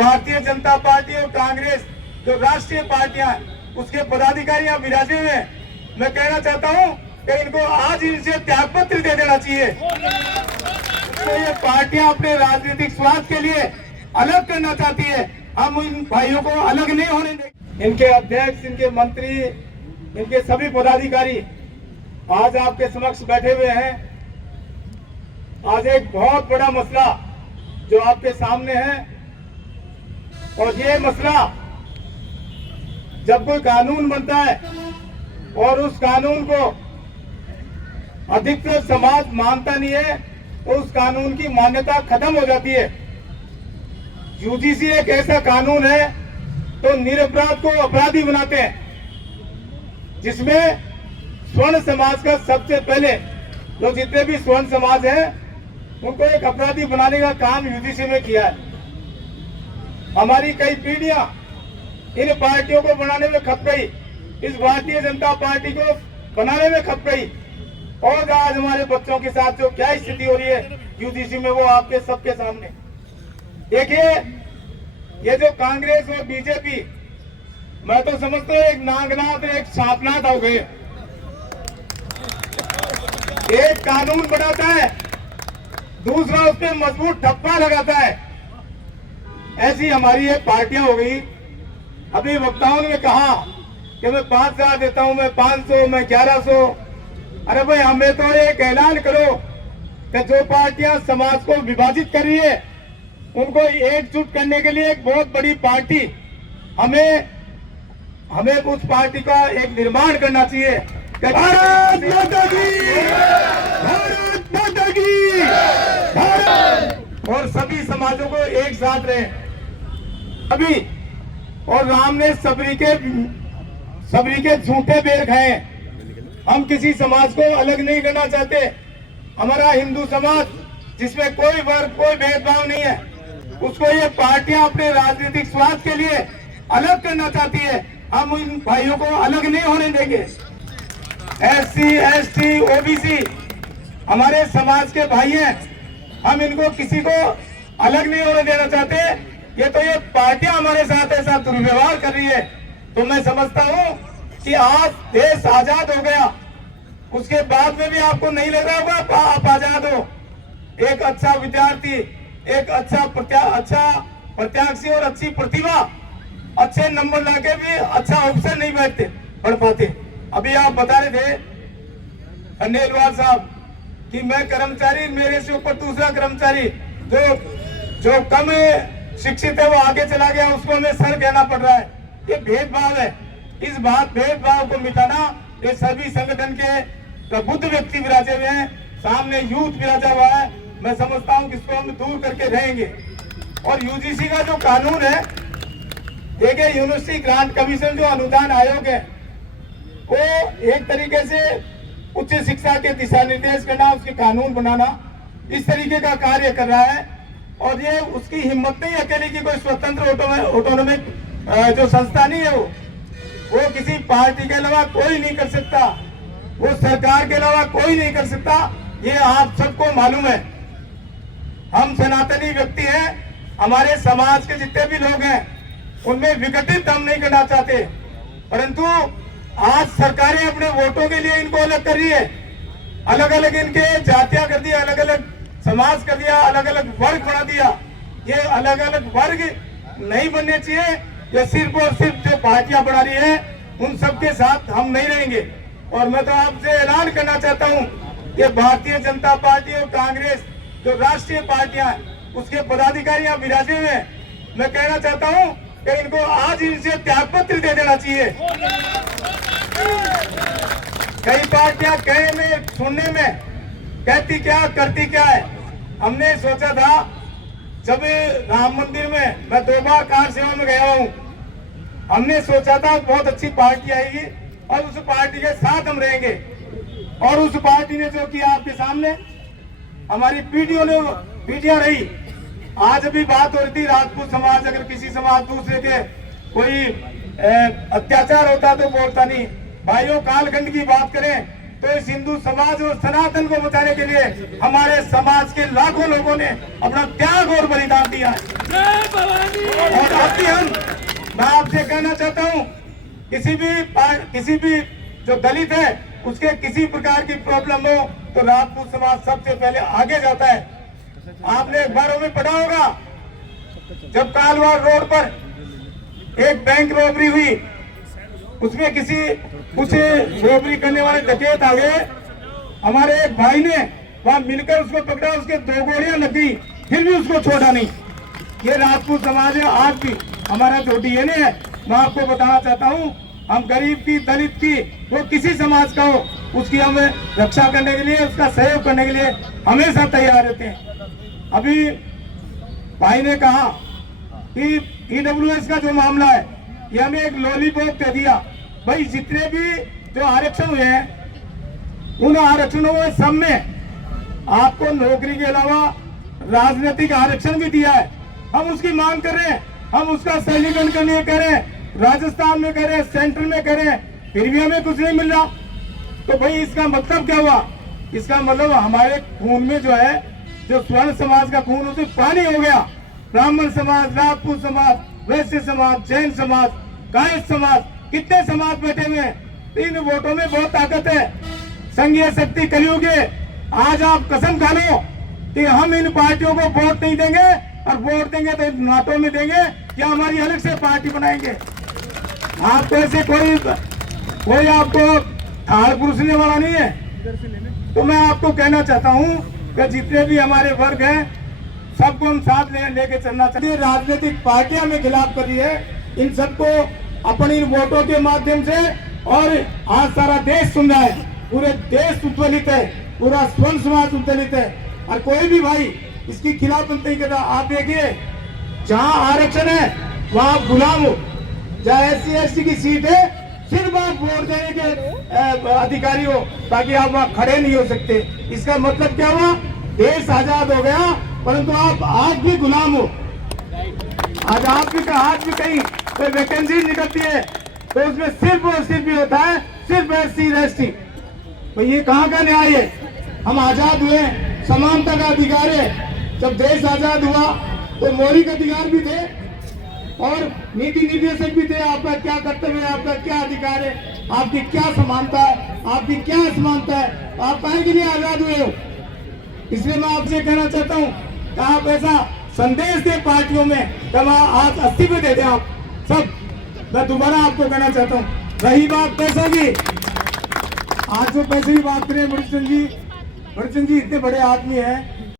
Bharatiya Janata party और कांग्रेस जो राष्ट्रीय पार्टियां उसके पदाधिकारी यहाँ विराजे हुए हैं, मैं कहना चाहता हूँ कि इनको आज इनसे त्यागपत्र दे देना चाहिए। तो ये पार्टियां अपने राजनीतिक स्वार्थ के लिए अलग करना चाहती है, हम इन भाइयों को अलग नहीं होने देंगे। इनके अध्यक्ष, इनके मंत्री, इनके सभी पदाधिकारी आज आपके समक्ष बैठे हुए हैं। आज एक बहुत बड़ा मसला जो आपके सामने है, और ये मसला जब कोई कानून बनता है और उस कानून को अधिकतर समाज मानता नहीं है तो उस कानून की मान्यता खत्म हो जाती है। यूजीसी एक ऐसा कानून है तो निरपराध को अपराधी बनाते हैं, जिसमें स्वर्ण समाज का सबसे पहले जो जितने भी स्वर्ण समाज हैं उनको एक अपराधी बनाने का काम यूजीसी में किया है। हमारी कई पीढ़ियां इन पार्टियों को बनाने में खप गई, इस भारतीय जनता पार्टी को बनाने में खप गई, और आज हमारे बच्चों के साथ जो क्या स्थिति हो रही है यूजीसी में वो आपके सबके सामने देखिए। ये जो कांग्रेस और बीजेपी, मैं तो समझता हूँ एक नागनाथ एक सांपनाथ हो गए। एक कानून बनाता है, दूसरा उस पर मजबूत ठप्पा लगाता है। ऐसी हमारी ये पार्टियां हो गई। अभी वक्ताओं ने कहा कि मैं 5,000 देता हूं, मैं 500, मैं 1100। अरे भाई, हमें तो एक ऐलान करो कि जो पार्टियां समाज को विभाजित कर रही है उनको एकजुट करने के लिए एक बहुत बड़ी पार्टी, हमें उस पार्टी का एक निर्माण करना चाहिए। भारत माता की, भारत माता की, भारत, और सभी समाजों को एक साथ रहे अभी। और राम ने सबरी के झूठे बेर खाए। हम किसी समाज को अलग नहीं करना चाहते। हमारा हिंदू समाज जिसमें कोई वर्ग, कोई भेदभाव नहीं है, उसको ये पार्टियां अपने राजनीतिक स्वार्थ के लिए अलग करना चाहती है। हम इन भाइयों को अलग नहीं होने देंगे। एससी, एसटी, ओबीसी हमारे समाज के भाई हैं, हम इनको किसी को अलग नहीं होने देना चाहते। ये पार्टियां हमारे साथ ऐसा दुर्व्यवहार कर रही है। तो मैं समझता हूं कि आज देश आजाद हो गया, उसके बाद में भी आपको नहीं लग रहा होगा आप आजाद हो। एक अच्छा विद्यार्थी, एक अच्छा प्रत्याशी और अच्छी प्रतिभा अच्छे नंबर लाके भी अच्छा अफसर नहीं पढ़ पाते। अभी आप बता रहे थे खंडेलवाल साहब कि मैं कर्मचारी, मेरे से ऊपर दूसरा कर्मचारी जो कम शिक्षित है वो आगे चला गया, उसको हमें सर कहना पड़ रहा है। ये भेदभाव है। इस भेदभाव को मिटाना, ये सभी संगठन के प्रबुद्ध व्यक्ति विराजे हुए हैं, सामने यूथ विराजा हुआ है। मैं समझता हूं कि इसको हम दूर करके रहेंगे। और यूजीसी का जो कानून है, देखिए यूनिवर्सिटी ग्रांट कमीशन जो अनुदान आयोग है, वो एक तरीके से उच्च शिक्षा के दिशा निर्देश करना, उसके कानून बनाना, इस तरीके का कार्य कर रहा है। और ये उसकी हिम्मत नहीं अकेले की, कोई स्वतंत्र ऑटोनोमिक जो संस्था नहीं है, वो किसी पार्टी के अलावा कोई नहीं कर सकता, वो सरकार के अलावा कोई नहीं कर सकता। ये आप सबको मालूम है। हम सनातनी व्यक्ति हैं, हमारे समाज के जितने भी लोग हैं उनमें विघटित हम नहीं करना चाहते, परंतु आज सरकारें अपने वोटों के लिए इनको अलग कर रही है। अलग अलग इनके जातियां कर दिया, अलग अलग समाज कर दिया, अलग अलग वर्ग बना दिया। ये अलग अलग वर्ग नहीं बनने चाहिए। ये सिर्फ और सिर्फ जो पार्टियां बना रही है उन सबके साथ हम नहीं रहेंगे। और मैं तो आपसे ऐलान करना चाहता हूं कि भारतीय जनता पार्टी और कांग्रेस जो राष्ट्रीय पार्टियां उसके पदाधिकारी यहाँ विराजे हुए हैं, मैं कहना चाहता हूं कि इनको आज इनसे त्यागपत्र दे देना चाहिए। कई पार्टियां कहने में, सुनने में कहती क्या करती क्या है। हमने सोचा था, जब राम मंदिर में मैं 2 बार कार सेवा में गया हूँ, हमने सोचा था बहुत अच्छी पार्टी आएगी और उस पार्टी के साथ हम रहेंगे। और उस पार्टी ने जो किया आपके सामने, हमारी पीढ़ियां रही। आज भी बात हो रही थी, राजपूत समाज अगर किसी समाज दूसरे के कोई अत्याचार होता तो बोलता नहीं। भाइयों, कालखंड की बात करें तो इस हिंदू समाज और सनातन को बचाने के लिए हमारे समाज के लाखों लोगों ने अपना त्याग और बलिदान दिया है। कहना चाहता हूँ, किसी भी जो दलित है उसके किसी प्रकार की प्रॉब्लम हो तो राजपूत समाज सबसे पहले आगे जाता है। आपने अखबारों में पढ़ा होगा, जब कालवाड़ रोड पर एक बैंक रॉबरी हुई, उसमें कुछ रॉबरी करने वाले डकैत आ गए। हमारे एक भाई ने वहां मिलकर उसको पकड़ा, उसके 2 गोलियां लग गई, फिर भी उसको छोड़ा नहीं। ये राजपूत समाज है, आज भी हमारा जो डीएनए है। मैं आपको बताना चाहता हूँ, हम गरीब की, दलित की, वो किसी समाज का हो, उसकी हम रक्षा करने के लिए, उसका सहयोग करने के लिए हमेशा तैयार रहते हैं। अभी भाई ने कहा कि ईडब्ल्यूएस का जो मामला है, ये हमें एक लॉलीपॉप दे दिया। भाई जितने भी जो आरक्षण हुए हैं, उन आरक्षणों में सब में आपको नौकरी के अलावा राजनीतिक आरक्षण भी दिया है। हम उसकी मांग कर रहे हैं, हम उसका सैलीकरण करने लिए कह रहे हैं, राजस्थान में करें, सेंट्रल में करें, फिर भी हमें कुछ नहीं मिल रहा। तो भाई इसका मतलब क्या हुआ? इसका मतलब हमारे खून में जो है, जो स्वर्ण समाज का खून, उसमें पानी हो गया। ब्राह्मण समाज, राजपूत समाज, वैश्य समाज, जैन समाज, गायक समाज, कितने समाज बैठे हुए हैं। इन वोटों में बहुत ताकत है, संघीय शक्ति कलयुग है। आज आप कसम खा लो कि हम इन पार्टियों को वोट नहीं देंगे, और वोट देंगे तो नाटों में देंगे या हमारी अलग से पार्टी बनाएंगे। आपको ऐसे कोई आपको थाल पुरुषने वाला नहीं है। तो मैं आपको कहना चाहता हूँ कि जितने भी हमारे वर्ग हैं, सबको हम साथ लेके चलना चाहिए। राजनीतिक पार्टियां में खिलाफ कर रही है, इन सबको अपनी इन वोटों के माध्यम से, और आज सारा देश सुन रहा है, पूरे देश उद्वेलित है, पूरा स्वर्ण समाज उद्वेलित है, और कोई भी भाई इसकी खिलाफ नहीं करता। आप देखिए, जहाँ आरक्षण है वहाँ आप गुलाम हो। जहाँ SC/ST की सीट है, सिर्फ आप वोट देने के अधिकारी हो, ताकि आप वहाँ खड़े नहीं हो सकते। इसका मतलब क्या हुआ? देश आजाद हो गया, परंतु आप आज भी गुलाम हो। आज भी कहीं कोई वैकेंसी निकलती है तो उसमें सिर्फ और सिर्फ भी होता है सिर्फ SC/ST। तो ये कहाँ का न्याय है? हम आजाद हुए, समानता का अधिकार है। जब देश आजाद हुआ तो मौलिक अधिकार भी थे और नीति निर्देशक भी थे। आपका क्या कर्तव्य है, आपका क्या अधिकार है, आपकी क्या समानता है, आपकी क्या असमानता है, आप काहे के लिए आजाद हुए हो? इसलिए मैं आपसे कहना चाहता हूँ कि आप ऐसा संदेश दें पार्टियों में, जब आज इस्तीफे दे दें आप सब। मैं दोबारा आपको कहना चाहता हूँ, रही बात पैसा की, आज जो पैसे की बात करें, बड़चंद जी इतने बड़े आदमी हैं,